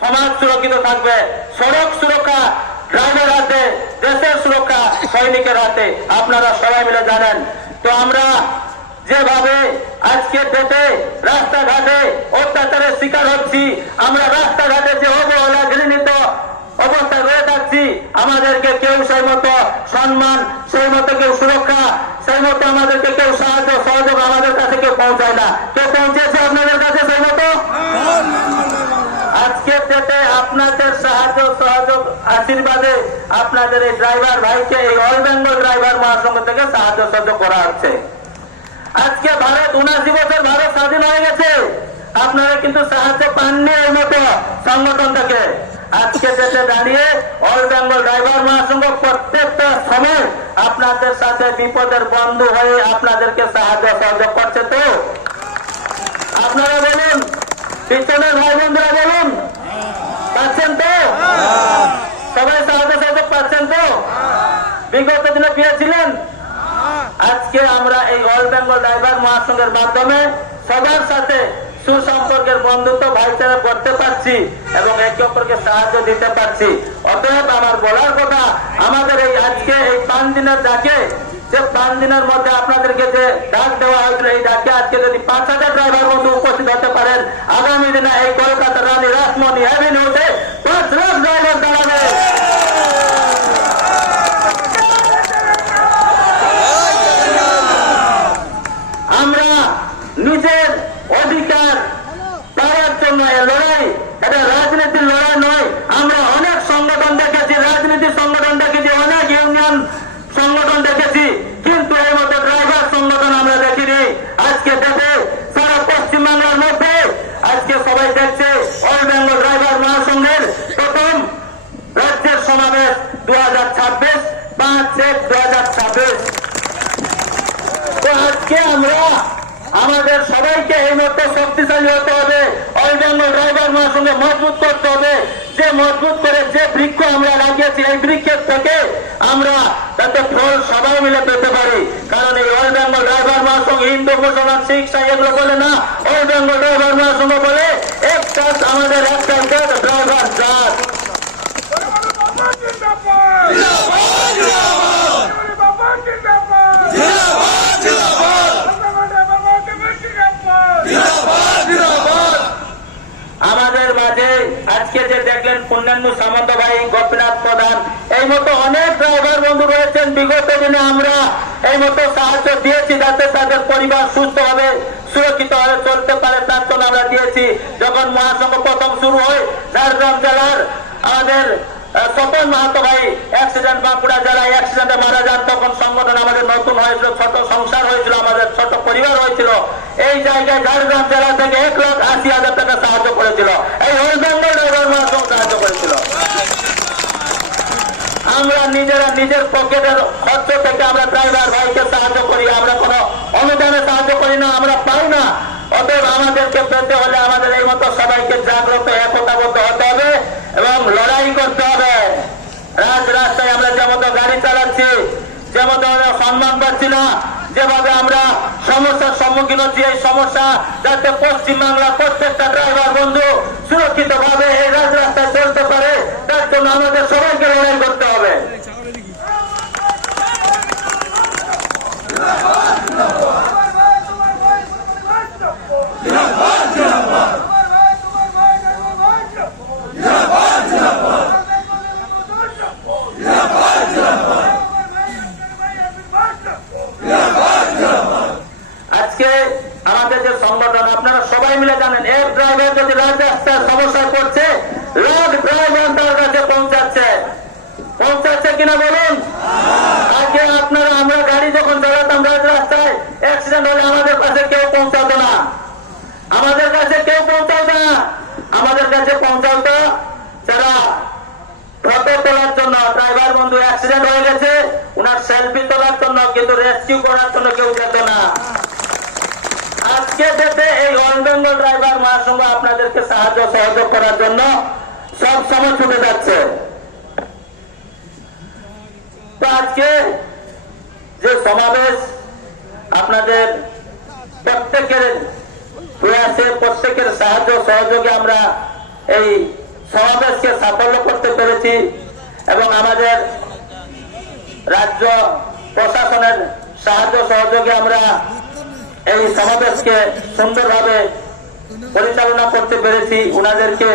সমাজ সুরক্ষিত থাকবে, সড়ক সুরক্ষা গ্রামের হাতে, দেশের সুরক্ষা সৈনিকের হাতে, আপনারা সবাই মিলে জানেন। তো আমরা যেভাবে আজকে ডেটে রাস্তাঘাটে অত্যাচারের শিকার হচ্ছি, আমরা রাস্তাঘাটে যে অবহেলা ঘৃণিত অবস্থায় রয়ে থাকছি, আমাদেরকে কেউ সেই মতো সম্মান, সেই মতো কেউ সুরক্ষা, সেই মতো আমাদেরকে কেউ সাহায্য সহযোগ আমাদের কাছে কেউ পৌঁছায় না। কেউ পৌঁছেছে আপনাদের কাছে সেই মতো? আজকে ডেটে আপনাদের সাহায্য সহযোগ আশীর্বাদে আপনাদের এই ড্রাইভার ভাইকে এই অল বেঙ্গল ড্রাইভার মহাসংঘ থেকে সাহায্য সহযোগ করা হচ্ছে। আজকে ভারত 79 বছর ভারত স্বাধীন হয়ে গেছে, আপনারা কিন্তু সাহায্য পাননি এই মতো সংগঠন থেকে। আজকে দেশে দাঁড়িয়ে অল বেঙ্গল ড্রাইভার মহাসংঘ প্রত্যেকটা সময় আপনাদের সাথে বিপদের বন্ধু হয়ে আপনাদেরকে সাহায্য সহযোগ করছে। তো আপনারা বলুন, পিছনের ভাই বন্ধুরা বলুন, পাচ্ছেন তো? সবাই সাহায্য সহযোগ পাচ্ছেন তো? বিগত দিনে পেয়েছিলেন? আজকে আমরা এই অল বেঙ্গল ড্রাইভার মহাসংঘের মাধ্যমে সবার সাথে সুসম্পর্কের বন্ধুত্ব ভাইচারা করতে পারছি এবং একে অপরকে সাহায্য দিতে পারছি। অতএব আমার বলার কথা, আমাদের এই আজকে এই 5 দিনের ডাকে, যে 5 দিনের মধ্যে আপনাদেরকে যে ডাক দেওয়া হয়েছিল, এই ডাকে আজকে যদি 5000 ড্রাইভার বন্ধু উপস্থিত হতে পারেন, আগামী দিনে এই কলকাতার রানী রাসমণি অ্যাভিনিউতে 5 লাখ ড্রাইভার দাঁড়াবে। আমরা নিজের অধিকার পাওয়ার জন্য এই লড়াই, এটা রাজনীতির লড়াই নয়। আমরা অনেক সংগঠন দেখেছি, রাজনীতির সংগঠন দেখেছি, অনেক ইউনিয়ন সংগঠন দেখেছি, কিন্তু এই মতো ড্রাইভার সংগঠন আমরা দেখিনি। আজকে দেখে সারা পশ্চিমবাংলার মধ্যে আজকে সবাই দেখছে অল বেঙ্গল ড্রাইভার মহাসংঘের প্রথম রাজ্যের সমাবেশ 2026, 5/1/2026। তো আজকে আমরা আমাদের সবাইকে এই মতো শক্তিশালী হতে হবে, অল বেঙ্গল ড্রাইভার মহাসংঘে মজবুত করতে হবে। যে মজবুত করে যে বৃক্ষ আমরা লাগিয়েছি, এই বৃক্ষের থেকে আমরা যাতে ফল সবাই মিলে পেতে পারি। কারণ এই অল বেঙ্গল ড্রাইভার মহাসংঘ হিন্দু মুসলমান শিখ সাই এগুলো বলে না, অল বেঙ্গল ড্রাইভার মহাসংঘ বলে একটা আমাদের একটা ড্রাইভার জাত। আমাদের মাঝে আজকে যে দেখলেন পূর্ণান্দু সামন্ত ভাই, গোপীনাথ প্রধান, এই মতো অনেক ড্রাইভার বন্ধু রয়েছেন। বিগত দিনে আমরা এই মতো সাহায্য দিয়েছি যাতে তাদের পরিবার সুস্থভাবে সুরক্ষিতভাবে চলতে পারে, তার জন্য আমরা দিয়েছি। যখন মহাসংঘ প্রথম শুরু হয়, ঝাড়গ্রাম জেলার আমাদের স্বপন মাহাতো ভাই অ্যাক্সিডেন্ট, বাঁকুড়া জেলায় অ্যাক্সিডেন্টে মারা যান, তখন সংগঠন আমাদের নতুন হয়েছিল, ছোট সংসার হয়েছিল, আমাদের ছোট পরিবার হয়েছিল। এই জায়গায় ঝাড়গ্রাম জেলা থেকে 1,80,000 টাকা সাহায্য করেছিল, এই অল বেঙ্গল ড্রাইভার মহাসংঘ সাহায্য করেছিল। আমরা নিজেরা নিজের পকেটের খরচ থেকে আমরা ড্রাইভার ভাইকে সাহায্য করি, আমরা কোনো অনুদানে সাহায্য করি না, আমরা পাই না। অতএব আমাদেরকে পেতে হলে আমাদের এই মতো সবাইকে জাগ্রত একতাবদ্ধ হতে হবে এবং লড়াই করতে হবে। রাস্তায় আমরা যেমন গাড়ি চালাচ্ছি, যেমন সম্মান পাচ্ছি না, যেভাবে আমরা সমস্যার সম্মুখীন হচ্ছি, এই সমস্যা যাতে পশ্চিমবাংলার প্রত্যেকটা ড্রাইভার বন্ধু সুরক্ষিত ভাবে এই রাস্তায় চলতে পারে, তার জন্য আমাদের সবাইকে লড়াই করতে হবে। আজকে আমাদের যে সংগঠন, আপনারা সবাই মিলে জানেন, এক ড্রাইভার যদি রাস্তায় সমস্যায় পড়ছে, লাখ ড্রাইভার তার কাছে পৌঁছাচ্ছে কিনা বলুন? আগে আপনারা, আমরা গাড়ি যখন চালাতাম রাস্তায়, অ্যাক্সিডেন্ট হলে আমাদের কাছে কেউ পৌঁছাতো না, আমাদের কাছে পৌঁছাতো যারা ফটো তোলার জন্য, ড্রাইভার বন্ধু অ্যাক্সিডেন্ট হয়ে গেছে, ওনার সেলফি তোলার জন্য, কিন্তু রেস্কিউ করার জন্য কেউ যেত না। আজকে ডেটে এই অল বেঙ্গল ড্রাইভার মহাসংঘ আপনাদেরকে সাহায্য সহযোগ করার জন্য সব সময় ছুটে যাচ্ছে। তো আজকে যে সমাবেশ, আপনাদের প্রত্যেকের প্রয়াসে, প্রত্যেকের সাহায্য সহযোগে আমরা এই সমাবেশকে সাফল্য করতে পেরেছি এবং আমাদের রাজ্য প্রশাসনের সাহায্য সহযোগে আমরা এই সমাবেশকে সুন্দরভাবে পরিচালনা করতে পেরেছি। উনাদেরকে